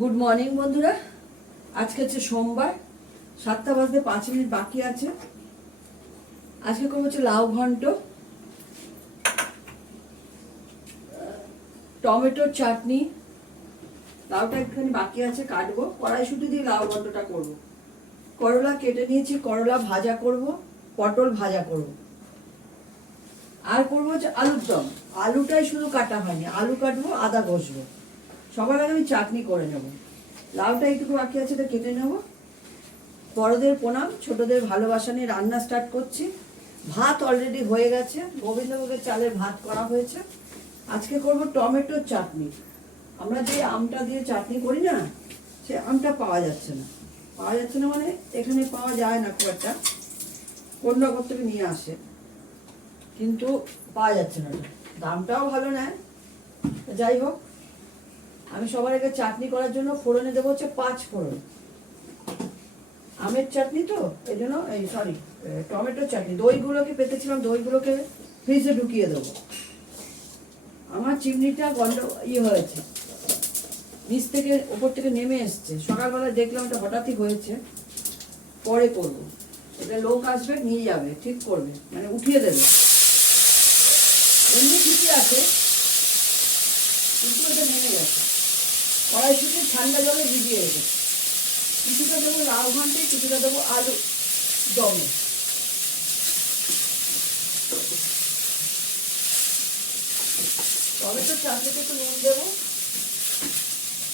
Good morning বন্ধুরা। আজকে হচ্ছে সোমবার, 7টা বাজতে 5 মিনিট বাকি আছে। আজকে করবো হচ্ছে লাউ ঘন্ট, টমেটোর চাটনি। লাউটা একটুখানি বাকি আছে, কাটবো। কড়াইশুঁটি দিয়ে লাউ ঘন্টটা করব। করলা কেটে নিয়েছি, করলা ভাজা করব, পটল ভাজা করব, আর করবো হচ্ছে আলুর দম। আলুটাই শুধু কাটা হয়নি, আলু কাটবো, আদা ঘষবো। সবার আগে আমি চাটনি করে নেব। লাউটা একটু বাকি আছে, তো কেটে নেব। বড়দের প্রণাম, ছোটদের ভালোবাসা নিয়ে রান্না স্টার্ট করছি। ভাত অলরেডি হয়ে গেছে, গোবিন্দভোগের চালের ভাত করা হয়েছে। আজকে করব টমেটোর চাটনি। আমরা যে আমটা দিয়ে চাটনি করি না, সে আমটা পাওয়া যাচ্ছে না। পাওয়া যাচ্ছে না মানে এখানে পাওয়া যায় না খুব একটা, কোননগর থেকে নিয়ে আসে, কিন্তু পাওয়া যাচ্ছে না। দামটাও ভালো নেয়। যাই হোক, আমি সবার আগে চাটনি করার জন্য ফোড়নে দেবো হচ্ছে 5 ফোড়ন। আমের চাটনি তো এই জন্য, টমেটোর চাটনি। দইগুলোকে পেতেছিলাম, দইগুলোকে ফ্রিজে ঢুকিয়ে দেবো। আমার চিমনিটা গন্ড হয়েছে, নিচ থেকে ওপর থেকে নেমে এসছে। সকালবেলা দেখলাম এটা হঠাৎই হয়েছে। পরে করবো, এটা লোক আসবে নিয়ে যাবে, ঠিক করবে, মানে উঠিয়ে দেবে। এমনি ঠিকই আছে, কিন্তু এটা নেমে গেছে। কড়াইশুঁটি ঠান্ডা জলে ভিজিয়ে রেখেছে। কিছুটা দেবো লাউ ঘন্টে, কিছুটা দেবো আলু দমে। টমেটো চাটনিতে একটু নুন দেবো,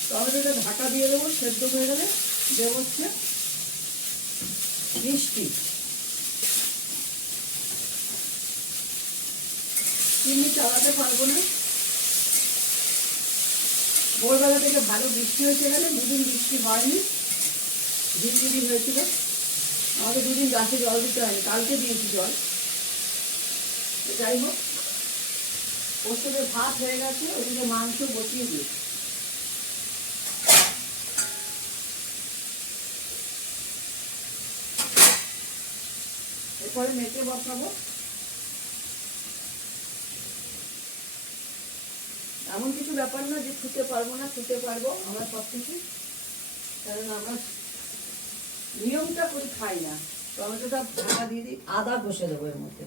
টমেটোটা ঢাকা দিয়ে দেবো। সেদ্ধ হয়ে গেলে দেবো হচ্ছে মিষ্টি। চিনি চালাতে পারবো না। ভোরবেলা থেকে ভালো বৃষ্টি হয়েছে, এখানে 2 দিন বৃষ্টি হয়নি, ঝিরঝিরি হয়েছিল। আমাকে 2 দিন গাছে জল দিতে হয়নি, কালকে দিয়েছি জল। যাই হোক, ওষুধের ভাত হয়ে গেছে, ওদিকে মাংস বসিয়ে দিয়েছি। এরপরে মেখে বসাবো। এমন কিছু ব্যাপার না যে ছুতে পারবো না, ছুতে পারবো আমরা সব কিছু, কারণ আমরা নিয়মটা করে খাই না। টমেটোটা ঢাকা দিয়ে দিই, আদা ঘষে দেবো এর মধ্যে,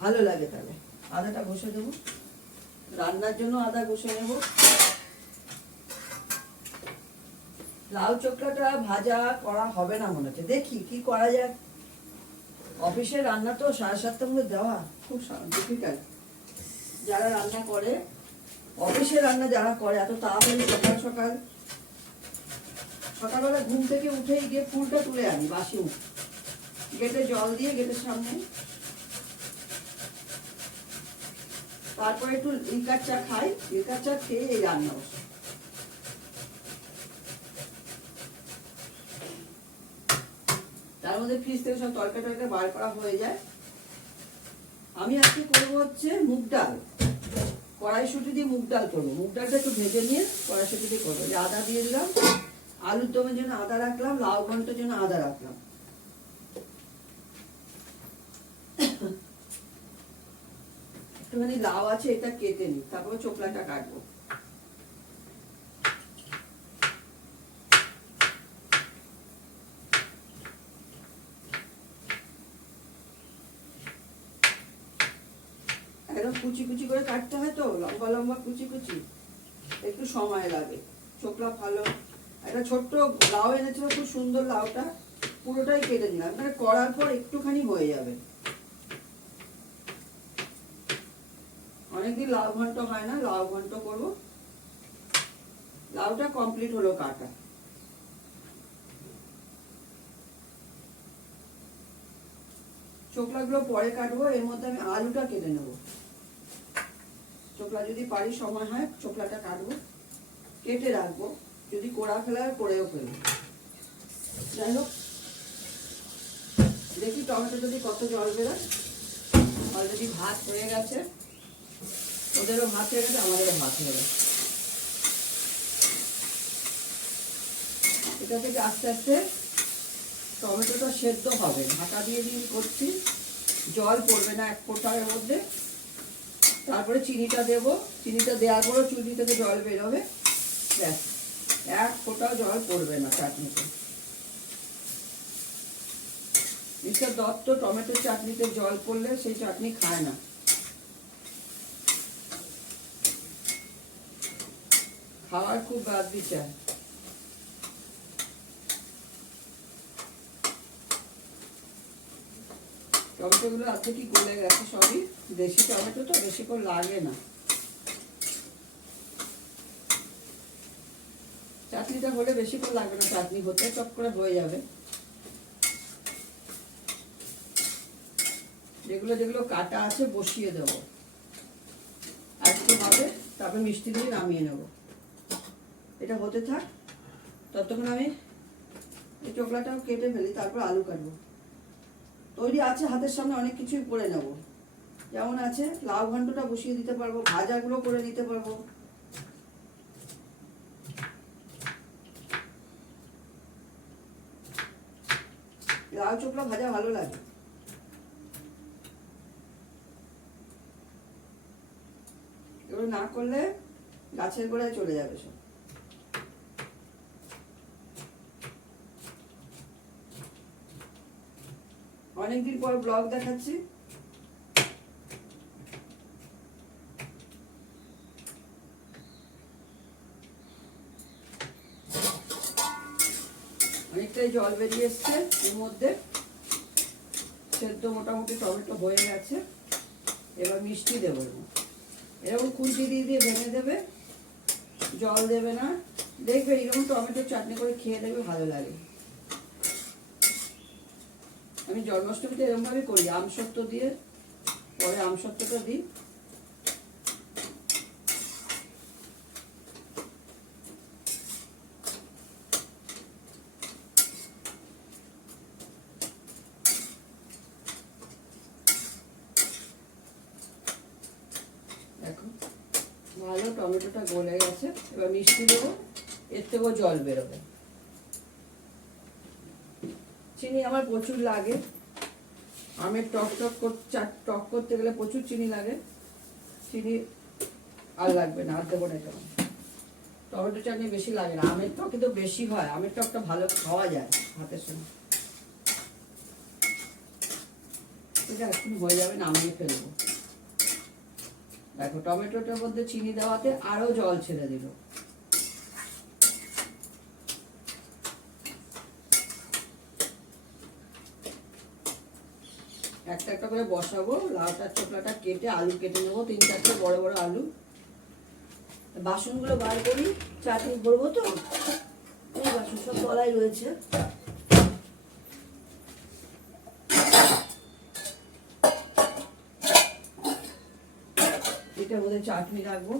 ভালো লাগে তাহলে। আদাটা ঘষে দেবো, রান্নার জন্য আদা ঘষে নেব। লাউ চোখলাটা ভাজা করা হবে না মনে হচ্ছে, দেখি কি করা যায়। অফিসের রান্না তো 7:30টার মধ্যে দেওয়া খুব ডিফিকাল্ট। যারা রান্না করে, অফিসের রান্না যারা করে এত তাড়াতাড়ি সকালবেলা ঘুম থেকে উঠেই গিয়ে ফুলটা তুলে আনি, বাসি উঠ গেটে জল দিয়ে, গেটের সামনে। তারপরে একটু লিকার চা খাই, লিকার চা খেয়ে এই রান্না বসে। তার মধ্যে ফ্রিজ থেকে সব তরকা টরকা বার করা হয়ে যায়। আমি আজকে করবো হচ্ছে মুগ ডাল, কড়াইশুঁটি দিয়ে মুগ ডাল করবো। মুগ ডালটা একটু ভেজে নিয়ে কড়াইশুঁটি দিয়ে করবো। আদা দিয়ে দিলাম, আলুর দমের জন্য আদা রাখলাম, লাউ ঘন্টের জন্য আদা রাখলাম। একটুখানি লাউ আছে, এটা কেটে নিই, তারপরে চোখলাটা কাটবো। একদম কুচি কুচি করে কাটতে হয় তো, লম্বা লম্বা কুচি কুচি, একটু সময় লাগে। চোখলা ভালো, একটা ছোট্ট লাউ এনেছিল, খুব সুন্দর লাউটা, পুরোটাই কেটে নিলাম, মানে করার পর একটুখানি হয়ে যাবে। অনেকদিন লাউ ঘন্ট হয় না, লাউ ঘন্ট করবো। লাউটা কমপ্লিট হলো কাটা। চোখলাগুলো পরে কাটবো। এর মধ্যে আমি আলুটা কেটে নেবো। চোখলা যদি পারি, সময় হয় চোখলাটা কাটবো, কেটে রাখবো। যদি কোড়া ফেলা হয় করেও ফেলবো। যাই হোক, দেখি টমেটো যদি কত জল বেরোয়। অলরেডি ভাত হয়ে গেছে, ওদেরও ভাত হয়ে গেছে, আমাদেরও ভাত হয়ে গেছে। এটা থেকে আস্তে আস্তে টমেটোটা সেদ্ধ হবে। ঢাকা দিয়ে দিয়ে করছি, জল পড়বে না এক ফোঁটার মধ্যে। তারপরে চিনিটা দেবো, চিনিটা দেওয়ার পরেও চুনি থেকে জল বেরোবে, ব্যাস। এক ফোঁটাও জল পড়বে না চাটনিতে। মিস্টার দত্ত টমেটোর চাটনিতে জল পড়লে সেই চাটনি খায় না, খাওয়ার খুব বাদ বিচার। টমেটোগুলো আজকে কি গলে গেছে, সবই দেশি টমেটো তো বেশি করে লাগে না। চাটনিটা হলে বেশি করে লাগবে না, চাটনি হতে চট করে হয়ে যাবে। যেগুলো যেগুলো কাটা আছে বসিয়ে দেবো, একটু হবে, তারপরে মিষ্টি দিয়ে নামিয়ে নেব। এটা হতে থাক, ততক্ষণ আমি এই চোকলাটাও কেটে ফেলি, তারপর আলু কাটবো। তৈরি আছে হাতের সামনে, অনেক কিছুই করে নেব। যেমন আছে লাউ ঘন্টটা বসিয়ে দিতে পারবো, ভাজাগুলো করে দিতে পারবো। লাউ চোকলা ভাজা ভালো লাগে। এগুলো না করলে গাছের গোড়ায় চলে যাবে সব। অনেকদিন পর ব্লগ দেখাচ্ছি। অনেকটাই জল বেরিয়ে এসছে এর মধ্যে, সেদ্ধ মোটামুটি টমেটো হয়ে গেছে। এবার মিষ্টি দেবো, এরকম খুন্তি দিয়ে দিয়ে ভেঙে দেবে, জল দেবে না। দেখবে এরকম টমেটোর চাটনি করে খেয়ে দেবে, ভালো লাগে। আমি জন্মাষ্টমীতে এরকমভাবে করি, আমসত্ত্ব দিয়ে, পরে আমসত্ত্বটা দিই। দেখো ভালো টমেটোটা গলে গেছে। এবার মিষ্টি দেবো, এর থেকেও জল বেরোবে। চিনি আমার প্রচুর লাগে, আমের টক টক করতে গেলে প্রচুর চিনি লাগে। চিনি আর লাগবে না, আর দেবো না। এটা টমেটো চাটনি বেশি লাগে না, আমের টক কিন্তু বেশি হয়। আমের টকটা ভালো খাওয়া যায় ভাতের সঙ্গে। এটা এখন হয়ে যাবে, নামিয়ে ফেলবো। দেখো টমেটোটার মধ্যে চিনি দেওয়াতে আরো জল ছেড়ে দিল। একটা একটা করে বসাবো। লাউটার চোকলাটা কেটে আলু কেটে নেবো, 3-4টে বড় বড় আলু। বাসনগুলো বার করি, চাটনি করবো তো। এই বাসন সব তলায় রয়েছে। এটার মধ্যে চাটনি রাখবো।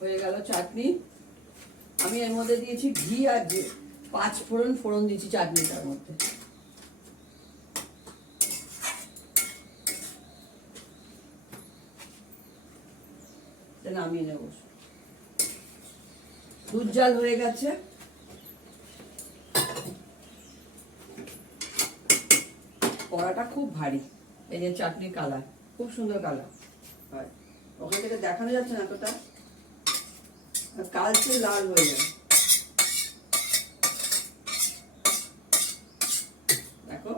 হয়ে গেল চাটনি। আমি এর মধ্যে দিয়েছি ঘি আর 5 ফোড়ন দিয়েছি চাটনিটার মধ্যে। নামিয়ে নেব। দুধ জাল হয়ে গেছে। কড়াটা খুব ভারী। এই যে চাটনির কালার, খুব সুন্দর কালার হয়। ওখান থেকে দেখানো যাচ্ছে না এতটা, কালচে লাল হয়ে যায়। দেখো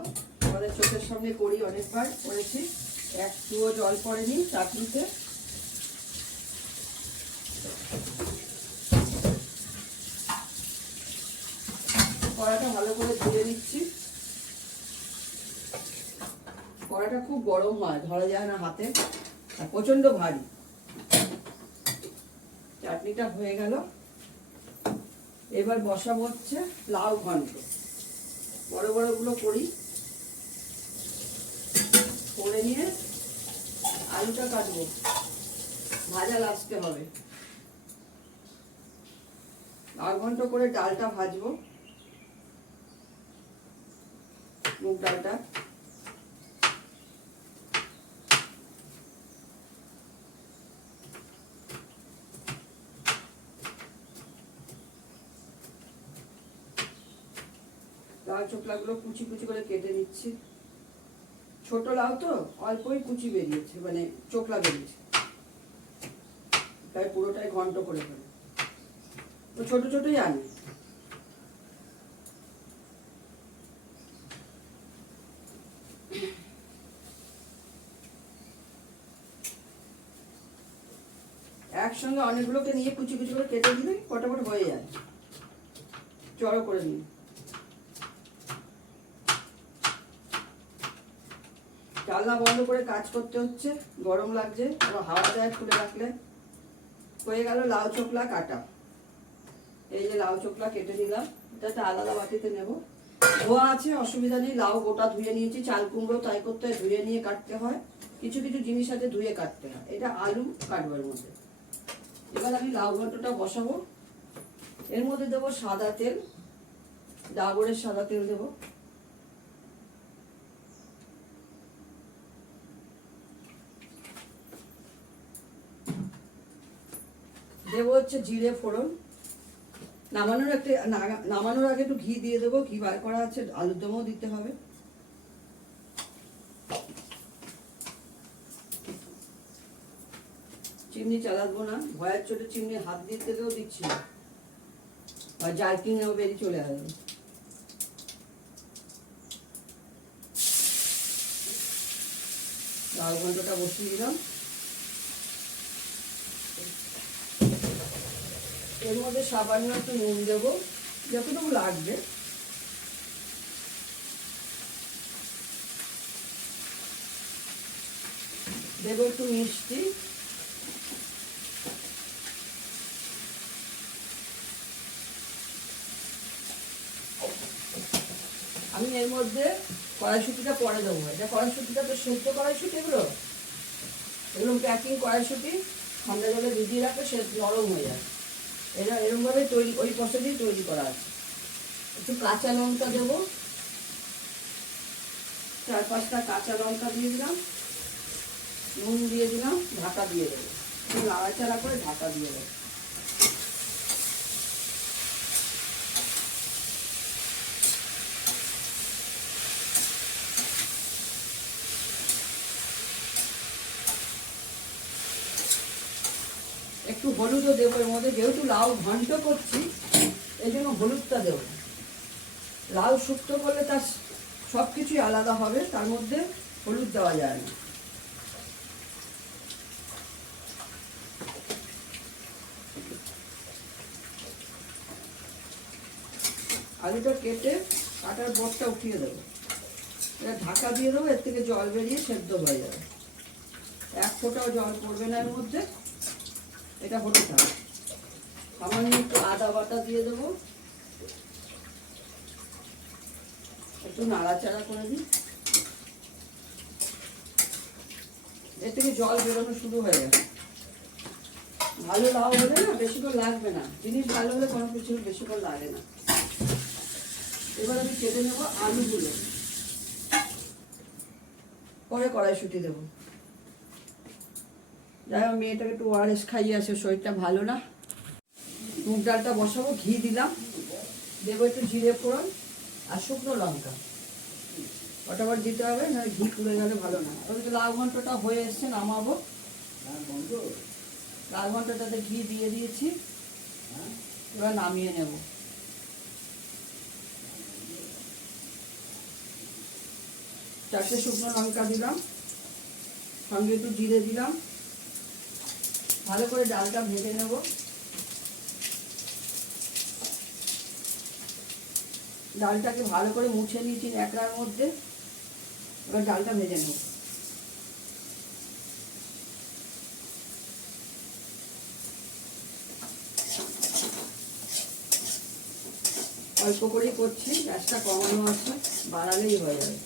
আমাদের চোখের সামনে করি, অনেকবার করেছি, একটুও জল পড়েনি চাটনিতে। কড়াটা ভালো করে ধুয়ে নিচ্ছি। কড়াটা খুব গরম হয়, ধরা যায় না হাতে, আর প্রচন্ড ভারী। চাটনিটা হয়ে গেল। এবার বসাবো হচ্ছে লাউ ঘন্ট। বড় বড় গুলো করি, করে নিয়ে আলুটা কাটবো, ভাজা লাস্টে হবে। লাউ ঘন্ট করে ডালটা ভাজবো, মুগ ডালটা। লাউ চোকলাগুলো কুচি কুচি করে কেটে নিচ্ছি। ছোট লাউ তো অল্পই কুচি বেরিয়েছে, মানে চোকলা বেরিয়েছে, তাই পুরোটাই ঘন্ট করে ফেলে। তো ছোট ছোটই আনি। একসঙ্গে অনেকগুলোকে নিয়ে কুচি কুচি করে কেটে দিলে ফটাফট হয়ে যায়। চড়ো করে নিই। জানলা বন্ধ করে কাজ করতে হচ্ছে, গরম লাগছে, আবার হাওয়া যায় খুলে রাখলে। হয়ে গেল লাউ চোকলা কাটা। এই যে লাউ চোকলা কেটে নিলাম, এটা একটা আলাদা বাটিতে নেব। ধোয়া আছে, অসুবিধা নেই। লাউ গোটা ধুয়ে নিয়েছি, চাল কুমড়ো তাই করতে হয়, ধুয়ে নিয়ে কাটতে হয়। কিছু কিছু জিনিস আছে ধুয়ে কাটতে হয়। এটা আলু কাটবো এর মধ্যে। এবার আমি লাউ ঘন্টটা বসাবো। এর মধ্যে দেবো সাদা তেল, ডাবরের সাদা তেল দেবো। দেবো হচ্ছে জিরে ফোড়ন। নামানোর আগে একটু ঘি দিয়ে দেবো। ঘি বার করা আছে, আলুর দমও দিতে হবে। চিমনি চালাবো না, ভয়ের চোটে চিমনি হাত দিতেও দিচ্ছি না, আর জার্কিংও বেরিয়ে চলে আসবে। লাউ ঘন্টটা বসিয়ে দিলাম। এর মধ্যে সামান্য একটু নুন দেবো, যতটুকু লাগবে। দেবো একটু মিষ্টি। আমি এর মধ্যে কড়াইশুঁটিটা পরে দেবো। এটা কড়াইশুঁটিটা তো সেদ্ধ কড়াইশুঁটি, এগুলো প্যাকিং কড়াইশুঁটি ঠান্ডা জলে ভিজিয়ে রাখলে সে নরম হয়ে যায়। এটা এরকমভাবে তৈরি, ওই প্রসেসেই তৈরি করা আছে। একটু কাঁচা লঙ্কা দেবো, 4-5টা কাঁচা লঙ্কা দিয়ে দিলাম, নুন দিয়ে দিলাম, ঢাকা দিয়ে দেবো। নাড়াচাড়া করে ঢাকা দিয়ে দেবো। একটু হলুদও দেবো এর মধ্যে, যেহেতু লাউ ঘন্ট করছি এই জন্য হলুদটা দেবো। লাউ শুক্তো করলে তার সব কিছুই আলাদা হবে, তার মধ্যে হলুদ দেওয়া যায় না। আলুটা কেটে কাটার বোটটা উঠিয়ে দেবো। এটা ঢাকা দিয়ে দেবো, এর থেকে জল বেরিয়ে সেদ্ধ হয়ে যাবে। এক ফোঁটাও জল পড়বে না এর মধ্যে, এটা হতে থাকবে। সামান্য একটু আদা বাটা দিয়ে দেবো, একটু নাড়াচাড়া করে দিই। এর থেকে জল বেরোনো শুরু হয়ে গেছে। ভালো লাউ হলে না বেশিক্ষণ লাগবে না, জিনিস ভালো হলে কোনো কিছু বেশিক্ষণ লাগে না। এবার আমি কেটে নেবো আলুগুলো, পরে কড়াইশুঁটি দেবো। যাই হোক, মেয়েটাকে একটু ওআরএস খাইয়ে আসে, শরীরটা ভালো না। মুগ ডালটা বসাবো, ঘি দিলাম, দেবো একটু জিরে ফোড়ন আর শুকনো লঙ্কা। ফটাফট দিতে হবে, না ঘি পুড়ে গেলে ভালো না। ওই লাউ ঘন্টটা হয়ে এসছে, নামাবো। লাউ ঘন্টটাতে ঘি দিয়ে দিয়েছি, এবার নামিয়ে নেব। চারটে শুকনো লঙ্কা দিলাম, সঙ্গে একটু জিরে দিলাম। ভালো করে ডালটা ভেজে নেব। ডালটাকে ভালো করে মুছে নিয়েছি ন্যাকড়ার মধ্যে, এবার ডালটা ভেজে নেব। অল্প করেই করছি, গ্যাসটা কমানো আছে, বাড়ালেই হয়ে যাবে।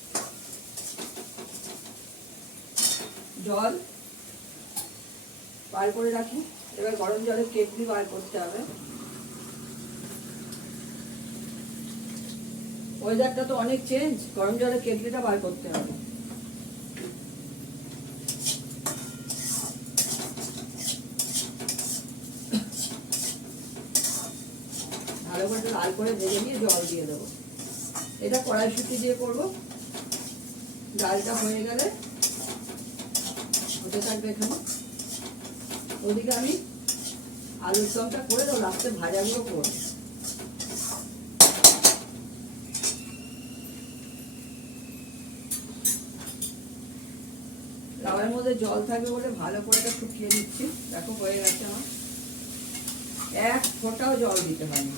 জল বার করে রাখি, এবার গরম জলে কেটলি বার করতে হবে। ওয়েদারটা তো অনেক চেঞ্জ, গরম জলে কেটলিটা বার করতে হবে। ভালো করে লাল করে ভেজে নিয়ে জল দিয়ে দেবো। এটা কড়াইশুঁটি দিয়ে করব। ডালটা হয়ে গেলে হতে থাকবে এখানে, ওদিকে আমি আলুর দমটা করে দেবো, লাস্টে ভাজাগুলো করবো। লাউয়ের মধ্যে জল থাকবে বলে ভালো করে এটা শুকিয়ে নিচ্ছি। দেখো হয়ে গেছে আমার, এক ফোঁটাও জল দিতে হয়নি।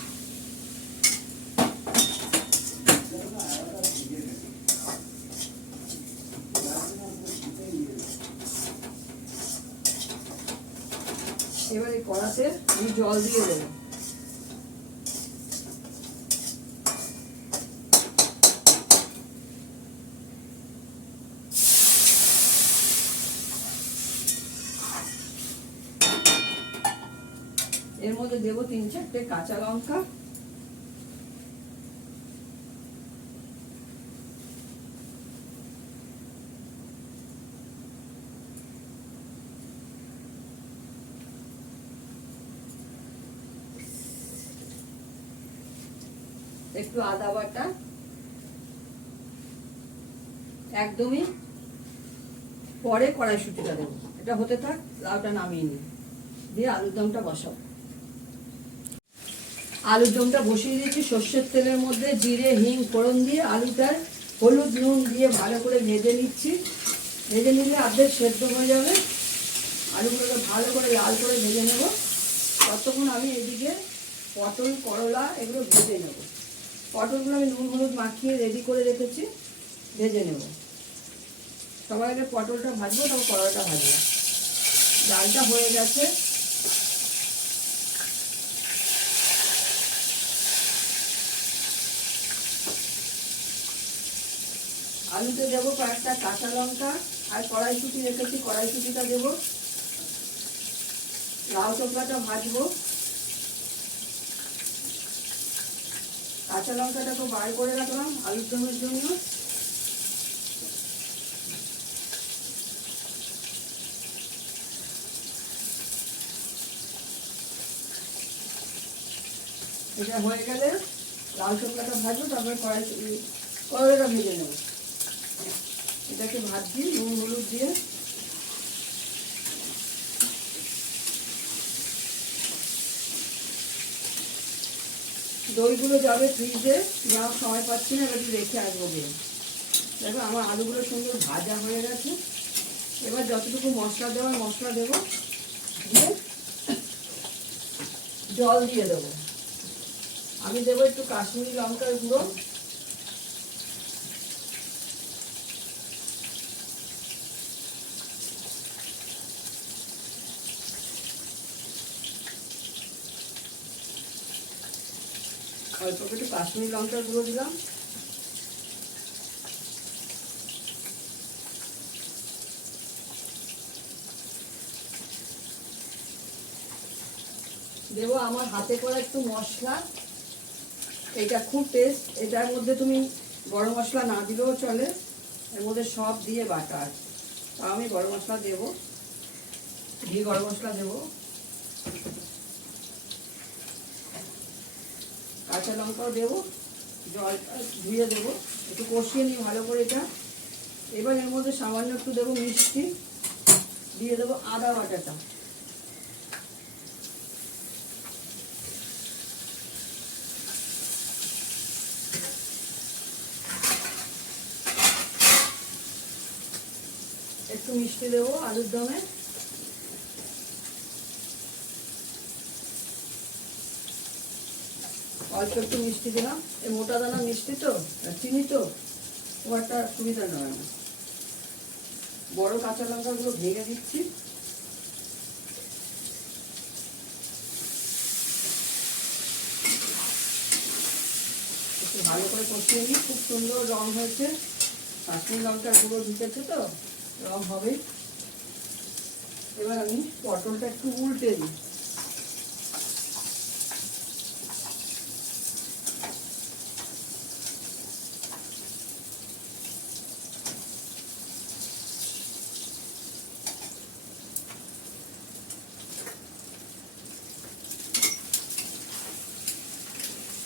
এবার এই কড়াতে আমি জল দিয়ে দেবো। এর মধ্যে দেবো 3-4টে কাঁচা লঙ্কা, একটু আদা বাটা, একদমই পরে কড়াইশুঁটিটা দেবো। এটা হতে থাক, লাউটা নামিয়ে নিই, দিয়ে আলুর দমটা বসাবো। আলুর দমটা বসিয়ে দিয়েছি সর্ষের তেলের মধ্যে, জিরে হিং ফোড়ন দিয়ে আলুটার হলুদ নুন দিয়ে ভালো করে ভেজে নিচ্ছি। ভেজে নিলে অর্ধেক সেদ্ধ হয়ে যাবে। আলুগুলোকে ভালো করে লাল করে ভেজে নেব। ততক্ষণ আমি এদিকে পটল করলা এগুলো ভেজে নেব। পটলগুলো আমি নুন হলুদ মাখিয়ে রেডি করে রেখেছি, ভেজে নেব। সবার আগে পটলটা ভাজবো, তারপর করলাটা ভাজবো। ডালটা হয়ে গেছে, আলুতে দেবো কয়েকটা কাঁচা লঙ্কা, আর কড়াইশুঁটি রেখেছি, কড়াইশুঁটিটা দেবো। লাউ চোখলাটা ভাজবো। কাঁচা লঙ্কাটাকে বার করে রাখলাম আলুর দমের জন্য। এটা হয়ে গেলে লাউ চোখলাটা ভাজবো, তারপরে করলাটা ভেজে নেব। এটাকে ভাজছি নুন হলুদ দিয়ে। দইগুলো যাবে ফ্রিজে, যাওয়ার সময় পাচ্ছি না, এবার রেখে আসবো দিয়ে। দেখো আমার আলুগুলো সুন্দর ভাজা হয়ে গেছে। এবার যতটুকু মশলা দেওয়ার মশলা দেবো, দিয়ে জল দিয়ে দেবো। আমি দেবো একটু কাশ্মীরি লঙ্কার গুঁড়ো, অল্প একটু কাশ্মীরি লঙ্কার গুঁড়ো দিলাম। দেবো আমার হাতে করা একটু মশলা, এটা খুব টেস্ট। এটার মধ্যে তুমি গরম মশলা না দিলেও চলে, এর মধ্যে সব দিয়ে বাটা আছে। তা আমি গরম মশলা দেবো, ঘি গরম মশলা দেবো, কাঁচা লঙ্কাও দেবো, জল ধুয়ে দেবো, একটু কষিয়ে নিই ভালো করে এটা। এবার এর মধ্যে সামান্য একটু দেবো মিষ্টি, দিয়ে দেবো আদা বাটাটা। একটু মিষ্টি দেবো আলুর দমে। অল্প একটু মিষ্টি দিলাম, এই মোটা দানা মিষ্টি তো, চিনি তো, খুব একটা সুবিধা নয় না। বড় কাঁচা লঙ্কাগুলো ভেঙে দিচ্ছি। একটু ভালো করে কষিয়ে নিই। খুব সুন্দর রং হয়েছে, কাশ্মীর লঙ্কার গুঁড়ো ঢুকেছে তো রং হবেই। এবার আমি পটলটা একটু উল্টে দিই।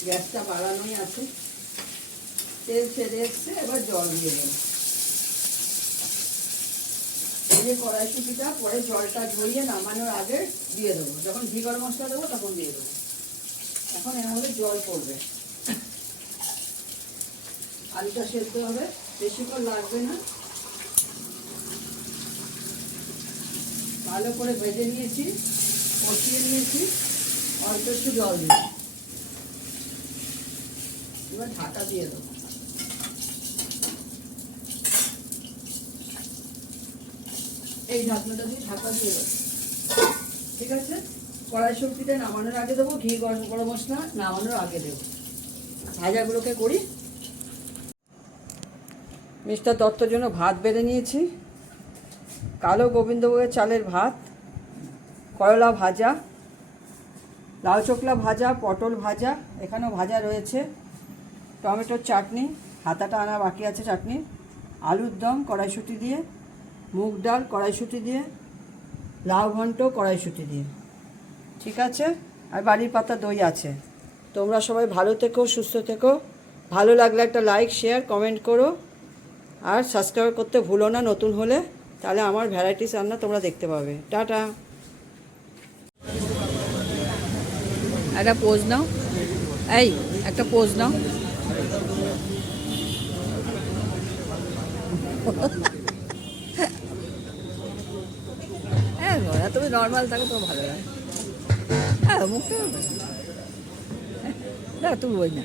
গ্যাসটা বাড়ানোই আছে। তেল ছেড়ে এসছে, এবার জল দিয়ে দেবো। এই যে কড়াইশুঁটিটা পরে জলটা ঝরিয়ে নামানোর আগে দিয়ে দেবো, যখন ঘি গরম মশলা দেবো তখন দিয়ে দেবো। এখন এর মধ্যে জল পড়বে, আলুটা সেদ্ধ হবে, বেশিক্ষণ লাগবে না। ভালো করে ভেজে নিয়েছি, কষিয়ে নিয়েছি, অল্প একটু জল দিয়ে এবার ঢাকা দিয়ে দেবো। এই ঢাকনাটা দিয়ে ঢাকা দিয়ে দেবো, ঠিক আছে। কড়াইশুঁটিটা নামানোর আগে দেবো, ঘি গরম মশলা নামানোর আগে দেবো। ভাজাগুলোকে করি। মিস্টার দত্তর জন্য ভাত বেড়ে নিয়েছি, কালো গোবিন্দভোগের চালের ভাত, করলা ভাজা, লাউ চোখলা ভাজা, পটল ভাজা, এখানেও ভাজা রয়েছে, টমেটোর চাটনি, হাতাটা আনা বাকি আছে চাটনি, আলুর দম কড়াইশুঁটি দিয়ে, মুগ ডাল কড়াইশুঁটি দিয়ে, লাউ ঘন্ট কড়াইশুঁটি দিয়ে, ঠিক আছে। আর বাড়ির পাতা দই আছে। তোমরা সবাই ভালো থেকো, সুস্থ থেকো। ভালো লাগলে একটা লাইক, শেয়ার, কমেন্ট করো, আর সাবস্ক্রাইব করতে ভুলো না নতুন হলে, তাহলে আমার ভ্যারাইটিস রান্না তোমরা দেখতে পাবে। টাটা। একটা পোজ নাও, এই একটা পোজ নাও। হ্যাঁ, তুমি নর্মাল থাকো তো ভালো লাগে। হ্যাঁ, মুখটা না তুমি বই না।